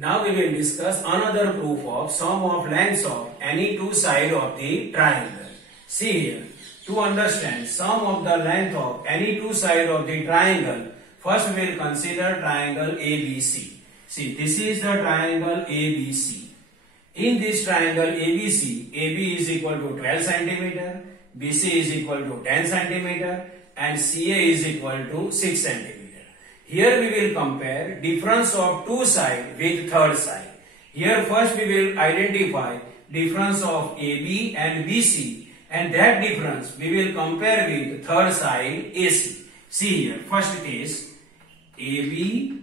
Now we will discuss another proof of sum of lengths of any two sides of the triangle. See here, to understand sum of the length of any two sides of the triangle, first we will consider triangle ABC. See, this is the triangle ABC. In this triangle ABC, AB is equal to 12 centimeter, BC is equal to 10 centimeter and CA is equal to 6 centimeter. Here we will compare difference of two sides with third side. Here first we will identify difference of AB and BC, and that difference we will compare with third side AC. See here, first case AB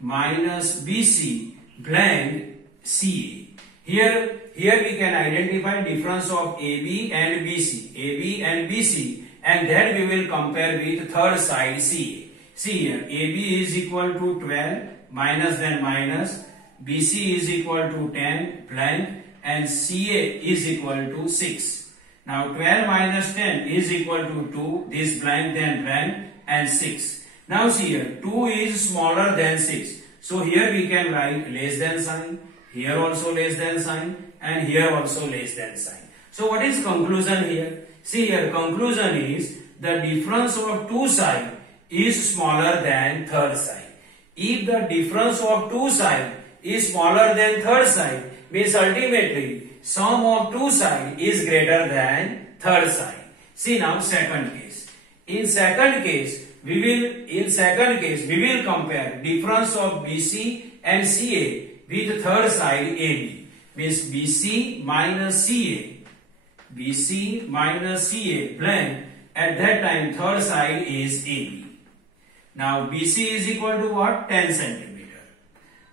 minus BC blank CA. Here we can identify difference of AB and BC, and that we will compare with third side CA. See here, AB is equal to 12 minus then minus, BC is equal to 10 blank and CA is equal to 6. Now 12 minus 10 is equal to 2, this blank then blank and 6. Now see here, 2 is smaller than 6. So here we can write less than sign, here also less than sign and here also less than sign. So what is conclusion here? See here, conclusion is the difference of two sides is smaller than third side. If the difference of two sides is smaller than third side, means ultimately sum of two sides is greater than third side. See now second case. In second case we will compare difference of BC and CA with third side AB. Means BC minus CA blank, at that time third side is AB. Now BC is equal to what? 10 centimeter.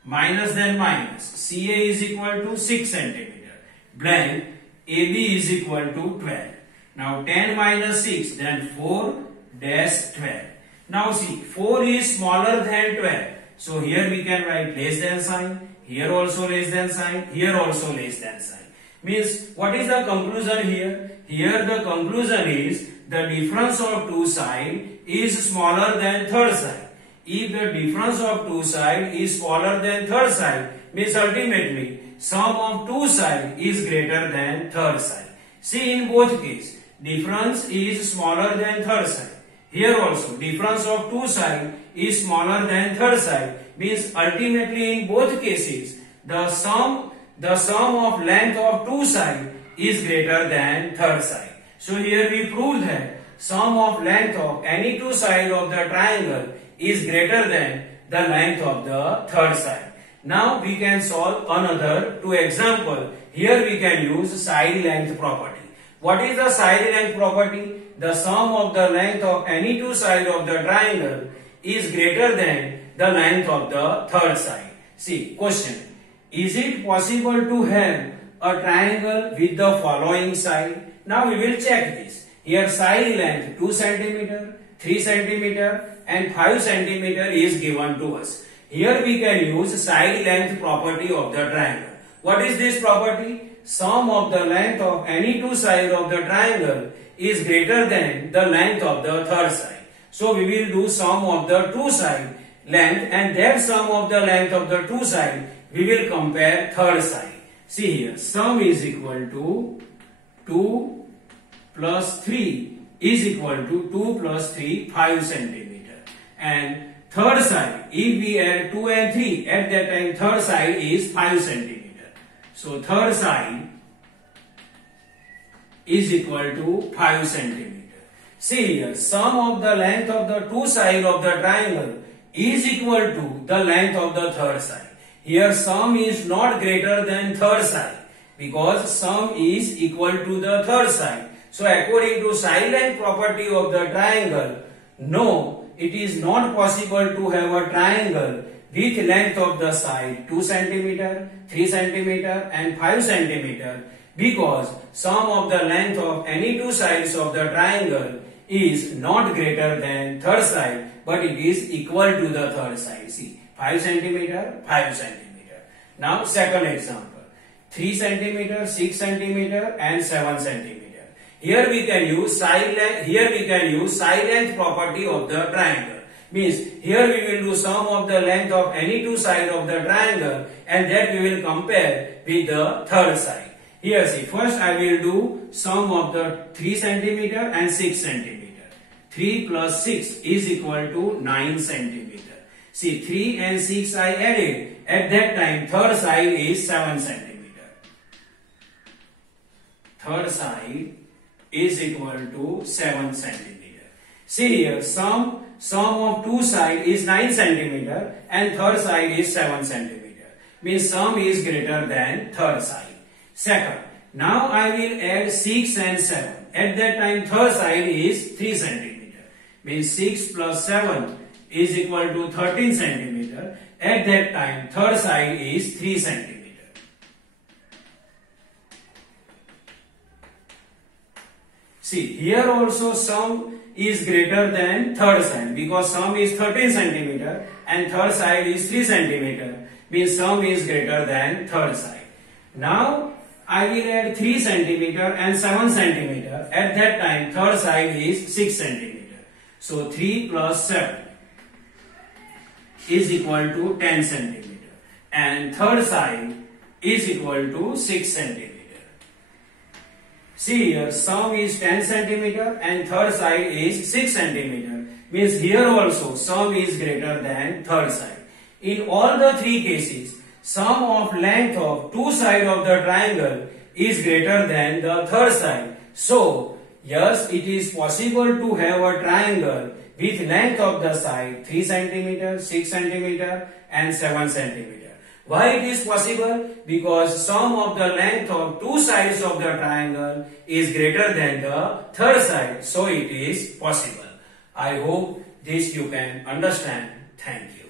Minus then minus. CA is equal to 6 centimeter. Blank. AB is equal to 12. Now 10 minus 6 then 4 dash 12. Now see, 4 is smaller than 12. So here we can write less than sign. Here also less than sign. Here also less than sign. Means what is the conclusion here? Here the conclusion is the difference of two sides is smaller than third side. If the difference of two sides is smaller than third side, means ultimately sum of two sides is greater than third side. See in both cases, difference is smaller than third side. Here also difference of two sides is smaller than third side, means ultimately in both cases the sum of length of two sides is greater than third side. So here we proved that sum of length of any two sides of the triangle is greater than the length of the third side. Now we can solve another two example. Here we can use side length property. What is the side length property? The sum of the length of any two sides of the triangle is greater than the length of the third side. See, question. Is it possible to have a triangle with the following side? Now we will check this. Here side length 2 cm, 3 cm and 5 cm is given to us. Here we can use side length property of the triangle. What is this property? Sum of the length of any two sides of the triangle is greater than the length of the third side. So we will do sum of the two side length, and that sum of the length of the two side we will compare third side. See here, sum is equal to 2 plus 3 is equal to 2 plus 3, 5 centimeter. And third side, if we add 2 and 3, at that time third side is 5 centimeter. So third side is equal to 5 centimeter. See here, sum of the length of the two sides of the triangle is equal to the length of the third side. Here sum is not greater than third side because sum is equal to the third side. So according to side length property of the triangle, no, it is not possible to have a triangle with length of the side 2 cm, 3 cm and 5 cm because sum of the length of any two sides of the triangle is not greater than third side, but it is equal to the third side. See, 5 cm, 5 cm. Now second example, 3 cm, 6 cm and 7 cm. Here we can use side length property of the triangle. Means here we will do sum of the length of any two sides of the triangle, and that we will compare with the third side. Here see, first I will do sum of the 3 centimeter and 6 centimeter. 3 plus 6 is equal to 9 centimeter. See, 3 and 6 I added. At that time, third side is 7 centimeter. Third side is equal to 7 centimeter. See here, sum of two sides is 9 centimeter and third side is 7 centimeter. Means sum is greater than third side. Second, now I will add 6 and 7. At that time, third side is 3 centimeter. Means 6 plus 7 is equal to 13 centimeter. At that time, third side is 3 centimeter. See, here also sum is greater than third side because sum is 13 centimeter and third side is 3 centimeter. Means sum is greater than third side. Now, I will add 3 centimeter and 7 centimeter. At that time, third side is 6 centimeter. So, 3 plus 7 is equal to 10 centimeter. And third side is equal to 6 centimeter. See here, sum is 10 centimeter and third side is 6 centimeter. Means here also sum is greater than third side. In all the three cases, sum of length of two sides of the triangle is greater than the third side. So, yes, it is possible to have a triangle with length of the side 3 centimeter, 6 centimeter and 7 centimeter. Why it is possible? Because sum of the length of two sides of the triangle is greater than the third side. So, it is possible. I hope this you can understand. Thank you.